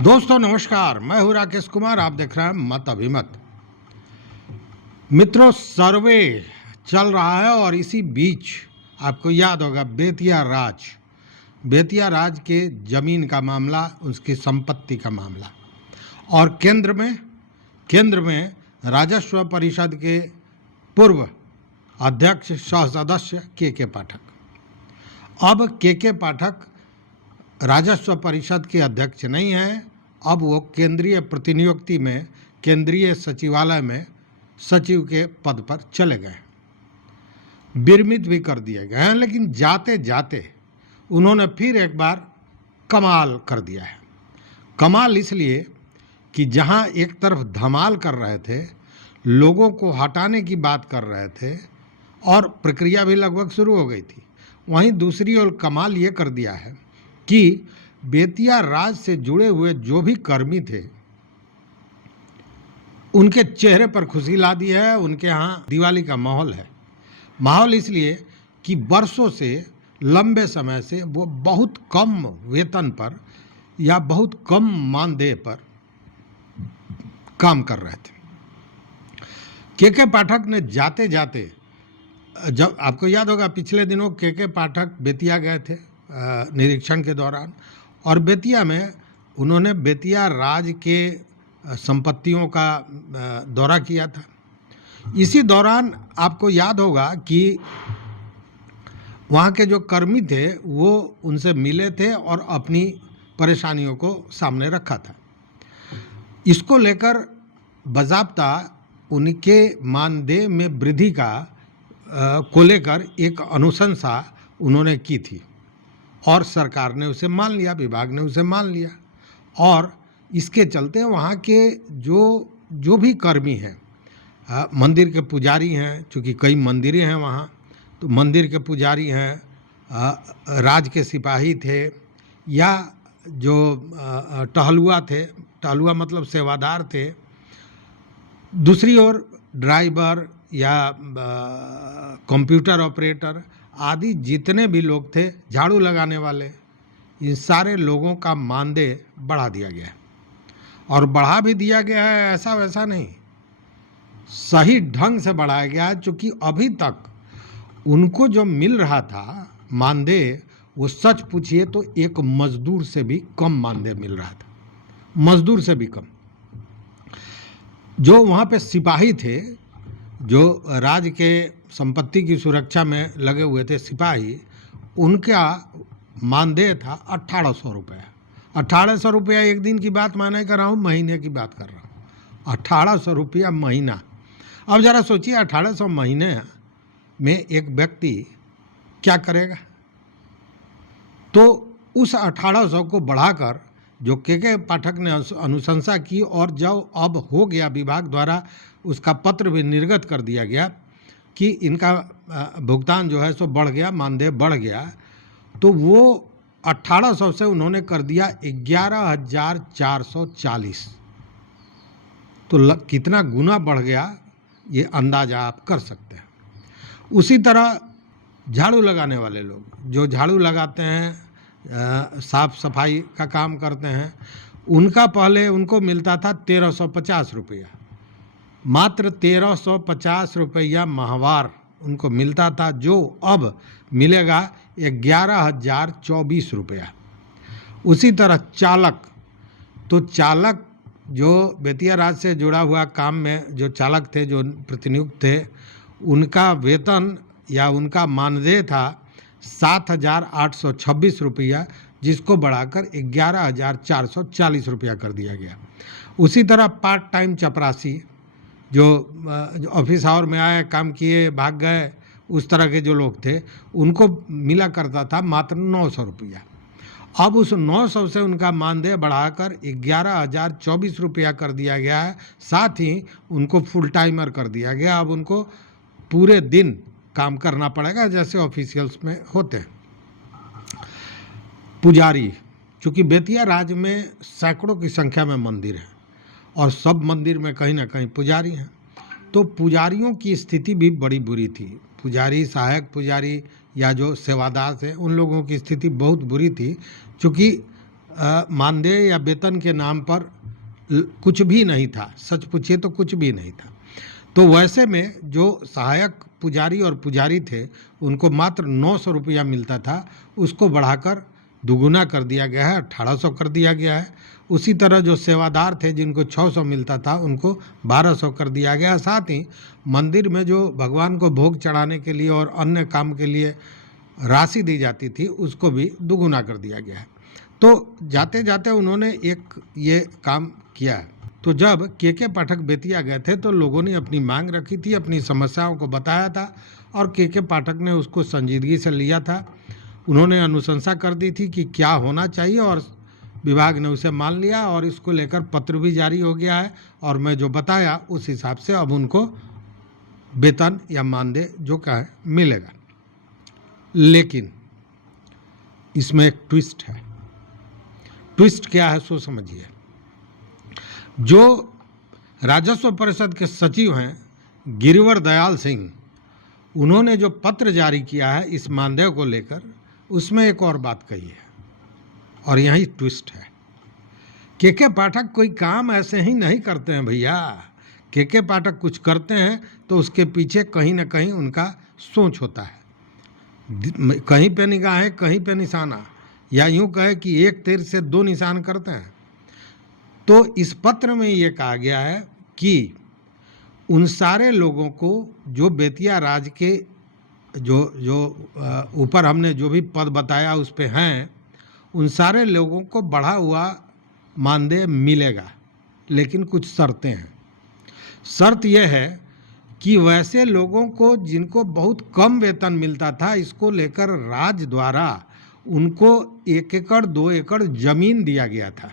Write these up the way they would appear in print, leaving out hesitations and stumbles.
दोस्तों नमस्कार, मैं हूं राकेश कुमार। आप देख रहे हैं मत अभिमत। मित्रों, सर्वे चल रहा है और इसी बीच आपको याद होगा बेतिया राज के जमीन का मामला, उसकी संपत्ति का मामला, और केंद्र में राजस्व परिषद के पूर्व अध्यक्ष सह सदस्य के पाठक। अब के पाठक राजस्व परिषद के अध्यक्ष नहीं हैं, अब वो केंद्रीय प्रतिनियुक्ति में केंद्रीय सचिवालय में सचिव के पद पर चले गए, विरमित भी कर दिए गए हैं। लेकिन जाते जाते उन्होंने फिर एक बार कमाल कर दिया है। कमाल इसलिए कि जहां एक तरफ धमाल कर रहे थे, लोगों को हटाने की बात कर रहे थे और प्रक्रिया भी लगभग शुरू हो गई थी, वहीं दूसरी ओर कमाल ये कर दिया है कि बेतिया राज से जुड़े हुए जो भी कर्मी थे, उनके चेहरे पर खुशी ला दी है। उनके यहाँ दिवाली का माहौल है। माहौल इसलिए कि वर्षों से, लंबे समय से वो बहुत कम वेतन पर या बहुत कम मानदेय पर काम कर रहे थे। के पाठक ने जाते जाते, जब आपको याद होगा पिछले दिनों के पाठक बेतिया गए थे निरीक्षण के दौरान, और बेतिया में उन्होंने बेतिया राज के संपत्तियों का दौरा किया था। इसी दौरान आपको याद होगा कि वहाँ के जो कर्मी थे वो उनसे मिले थे और अपनी परेशानियों को सामने रखा था। इसको लेकर बाज़ाब्ता उनके मानदेय में वृद्धि को लेकर एक अनुशंसा उन्होंने की थी और सरकार ने उसे मान लिया, विभाग ने उसे मान लिया। और इसके चलते वहाँ के जो भी कर्मी हैं, मंदिर के पुजारी हैं, चूँकि कई मंदिरें हैं वहाँ, तो मंदिर के पुजारी हैं, राज के सिपाही थे, या जो टहलुआ थे, टहलुआ मतलब सेवादार थे, दूसरी ओर ड्राइवर या कंप्यूटर ऑपरेटर आदि जितने भी लोग थे, झाड़ू लगाने वाले, इन सारे लोगों का मानदेय बढ़ा दिया गया है। और बढ़ा भी दिया गया है, ऐसा वैसा नहीं, सही ढंग से बढ़ाया गया है। चूँकि अभी तक उनको जो मिल रहा था मानदेय, वो सच पूछिए तो एक मजदूर से भी कम मानदेय मिल रहा था, मजदूर से भी कम। जो वहाँ पे सिपाही थे, जो राज के संपत्ति की सुरक्षा में लगे हुए थे सिपाही, उनका मानदेय था 1800 रुपये। 1800 रुपया एक दिन की बात मैं नहीं कर रहा हूँ, महीने की बात कर रहा हूँ। 1800 रुपया महीना। अब ज़रा सोचिए, 1800 महीने में एक व्यक्ति क्या करेगा? तो उस 1800 को बढ़ाकर जो के पाठक ने अनुशंसा की, और जब अब हो गया, विभाग द्वारा उसका पत्र भी निर्गत कर दिया गया कि इनका भुगतान जो है सो बढ़ गया, मानदेय बढ़ गया, तो वो 1800 से उन्होंने कर दिया 11,440। तो कितना गुना बढ़ गया, ये अंदाज़ा आप कर सकते हैं। उसी तरह झाड़ू लगाने वाले लोग, जो झाड़ू लगाते हैं, साफ सफाई का काम करते हैं, उनका पहले उनको मिलता था 1350 रुपया, मात्र 1350 रुपया माहवार उनको मिलता था, जो अब मिलेगा 11,024 रुपया। उसी तरह चालक, तो चालक जो बेतिया राज से जुड़ा हुआ काम में जो चालक थे, जो प्रतिनियुक्त थे, उनका वेतन या उनका मानदेय था 7,826 रुपया, जिसको बढ़ाकर 11,440 रुपया कर दिया गया। उसी तरह पार्ट टाइम चपरासी, जो ऑफिस आवर में आए, काम किए, भाग गए, उस तरह के जो लोग थे, उनको मिला करता था मात्र 900 रुपया। अब उस 900 से उनका मानदेय बढ़ाकर 11,024 रुपया कर दिया गया है। साथ ही उनको फुल टाइमर कर दिया गया। अब उनको पूरे दिन काम करना पड़ेगा, जैसे ऑफिशियल्स में होते हैं। पुजारी, चूँकि बेतिया राज में सैकड़ों की संख्या में मंदिर हैं और सब मंदिर में कहीं ना कहीं पुजारी हैं, तो पुजारियों की स्थिति भी बड़ी बुरी थी। पुजारी, सहायक पुजारी या जो सेवादार थे, उन लोगों की स्थिति बहुत बुरी थी, क्योंकि मानदेय या वेतन के नाम पर कुछ भी नहीं था, सच पूछिए तो कुछ भी नहीं था। तो वैसे में जो सहायक पुजारी और पुजारी थे उनको मात्र 900 रुपया मिलता था, उसको बढ़ाकर दुगुना कर दिया गया है, 1800 कर दिया गया है। उसी तरह जो सेवादार थे जिनको 600 मिलता था उनको 1200 कर दिया गया। साथ ही मंदिर में जो भगवान को भोग चढ़ाने के लिए और अन्य काम के लिए राशि दी जाती थी उसको भी दुगुना कर दिया गया है। तो जाते जाते उन्होंने एक ये काम किया है। तो जब के पाठक बेतिया गए थे तो लोगों ने अपनी मांग रखी थी, अपनी समस्याओं को बताया था और के पाठक ने उसको संजीदगी से लिया था। उन्होंने अनुशंसा कर दी थी कि क्या होना चाहिए और विभाग ने उसे मान लिया और इसको लेकर पत्र भी जारी हो गया है और मैं जो बताया उस हिसाब से अब उनको वेतन या मानदेय जो का है मिलेगा। लेकिन इसमें एक ट्विस्ट है। ट्विस्ट क्या है सो समझिए। जो राजस्व परिषद के सचिव हैं गिरिवर दयाल सिंह, उन्होंने जो पत्र जारी किया है इस मानदेय को लेकर, उसमें एक और बात कही है और यही ट्विस्ट है। के पाठक कोई काम ऐसे ही नहीं करते हैं भैया। के पाठक कुछ करते हैं तो उसके पीछे कहीं ना कहीं उनका सोच होता है, कहीं पे निगाहें कहीं पे निशाना, या यूं कहे कि एक तीर से दो निशान करते हैं। तो इस पत्र में ये कहा गया है कि उन सारे लोगों को जो बेतिया राज के जो ऊपर हमने जो भी पद बताया उस पे हैं, उन सारे लोगों को बढ़ा हुआ मानदेय मिलेगा, लेकिन कुछ शर्तें हैं। शर्त यह है कि वैसे लोगों को जिनको बहुत कम वेतन मिलता था, इसको लेकर राज्य द्वारा उनको 1 एकड़ 2 एकड़ जमीन दिया गया था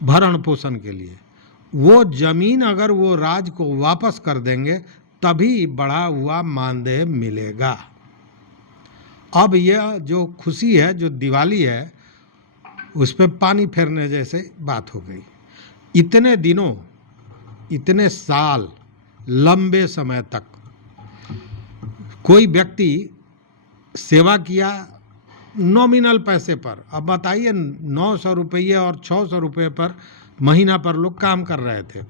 भरण पोषण के लिए। वो जमीन अगर वो राज्य को वापस कर देंगे तभी बढ़ा हुआ मानदेय मिलेगा। अब यह जो खुशी है, जो दिवाली है, उस पर पानी फेरने जैसे बात हो गई। इतने दिनों, इतने साल, लंबे समय तक कोई व्यक्ति सेवा किया नॉमिनल पैसे पर। अब बताइए 900 रुपये और 600 रुपये पर महीना पर लोग काम कर रहे थे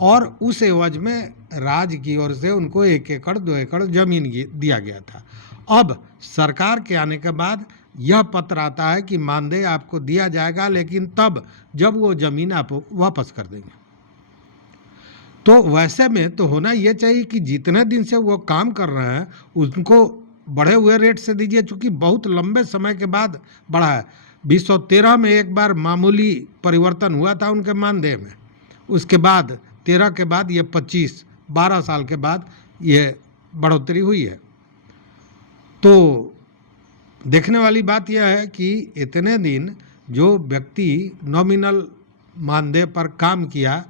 और उस एवज में राज्य की ओर से उनको 1 एकड़ 2 एकड़ जमीन दिया गया था। अब सरकार के आने के बाद यह पत्र आता है कि मानदेय आपको दिया जाएगा, लेकिन तब जब वो जमीन आप वापस कर देंगे। तो वैसे में तो होना ये चाहिए कि जितने दिन से वो काम कर रहे हैं उनको बढ़े हुए रेट से दीजिए, चूँकि बहुत लंबे समय के बाद बढ़ा है। 2013 में एक बार मामूली परिवर्तन हुआ था उनके मानदेय में, उसके बाद 13 के बाद ये 12 साल के बाद ये बढ़ोतरी हुई है। तो देखने वाली बात यह है कि इतने दिन जो व्यक्ति नॉमिनल मानदेय पर काम किया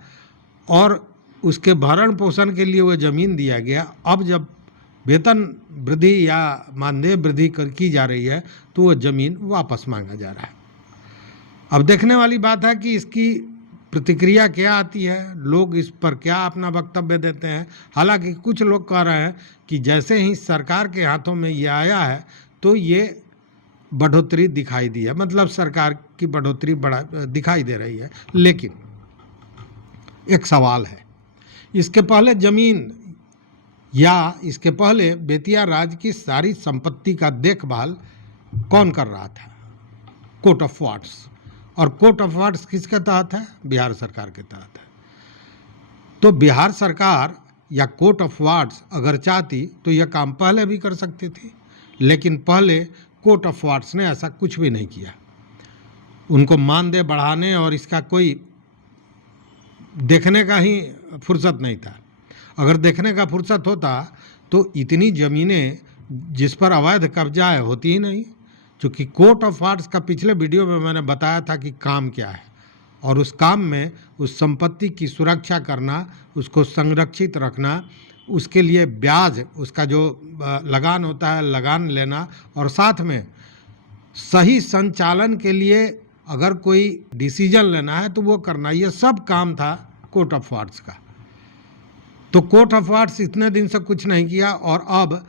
और उसके भरण पोषण के लिए वो ज़मीन दिया गया, अब जब वेतन वृद्धि या मानदेय वृद्धि की जा रही है तो वो ज़मीन वापस मांगा जा रहा है। अब देखने वाली बात है कि इसकी प्रतिक्रिया क्या आती है, लोग इस पर क्या अपना वक्तव्य देते हैं। हालांकि कुछ लोग कह रहे हैं कि जैसे ही सरकार के हाथों में ये आया है तो ये बढ़ोतरी दिखाई दी है, मतलब सरकार की बढ़ोतरी दिखाई दे रही है। लेकिन एक सवाल है, इसके पहले ज़मीन या इसके पहले बेतिया राज्य की सारी संपत्ति का देखभाल कौन कर रहा था? Court of wards. और कोर्ट ऑफ वार्ड्स किसके तहत है? बिहार सरकार के तहत है। तो बिहार सरकार या कोर्ट ऑफ वार्ड्स अगर चाहती तो यह काम पहले भी कर सकती थी, लेकिन पहले कोर्ट ऑफ वार्ड्स ने ऐसा कुछ भी नहीं किया। उनको मानदेय बढ़ाने और इसका कोई देखने का ही फुर्सत नहीं था। अगर देखने का फुर्सत होता तो इतनी ज़मीनें जिस पर अवैध कब्जा है होती ही नहीं। क्योंकि कोर्ट ऑफ वार्ड्स का पिछले वीडियो में मैंने बताया था कि काम क्या है, और उस काम में उस संपत्ति की सुरक्षा करना, उसको संरक्षित रखना, उसके लिए ब्याज, उसका जो लगान होता है लगान लेना, और साथ में सही संचालन के लिए अगर कोई डिसीजन लेना है तो वो करना, ये सब काम था कोर्ट ऑफ वार्ड्स का। तो कोर्ट ऑफ वार्ड्स इतने दिन से कुछ नहीं किया और अब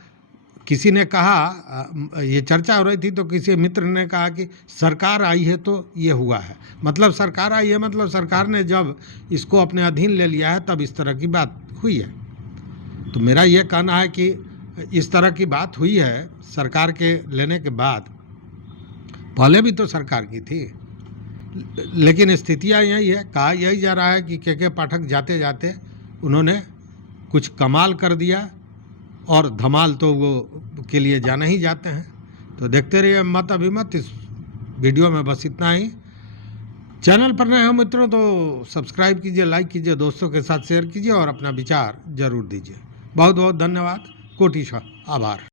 किसी ने कहा, ये चर्चा हो रही थी तो किसी मित्र ने कहा कि सरकार आई है तो ये हुआ है। मतलब सरकार आई है मतलब सरकार ने जब इसको अपने अधीन ले लिया है तब इस तरह की बात हुई है। तो मेरा ये कहना है कि इस तरह की बात हुई है सरकार के लेने के बाद, पहले भी तो सरकार की थी, लेकिन स्थितियाँ यही है। कहा यही जा रहा है कि के पाठक जाते जाते उन्होंने कुछ कमाल कर दिया, और धमाल तो वो के लिए जाना ही जाते हैं। तो देखते रहिए मत अभिमत। इस वीडियो में बस इतना ही। चैनल पर नए हो मित्रों तो सब्सक्राइब कीजिए, लाइक कीजिए, दोस्तों के साथ शेयर कीजिए और अपना विचार जरूर दीजिए। बहुत बहुत धन्यवाद, कोटिशः आभार।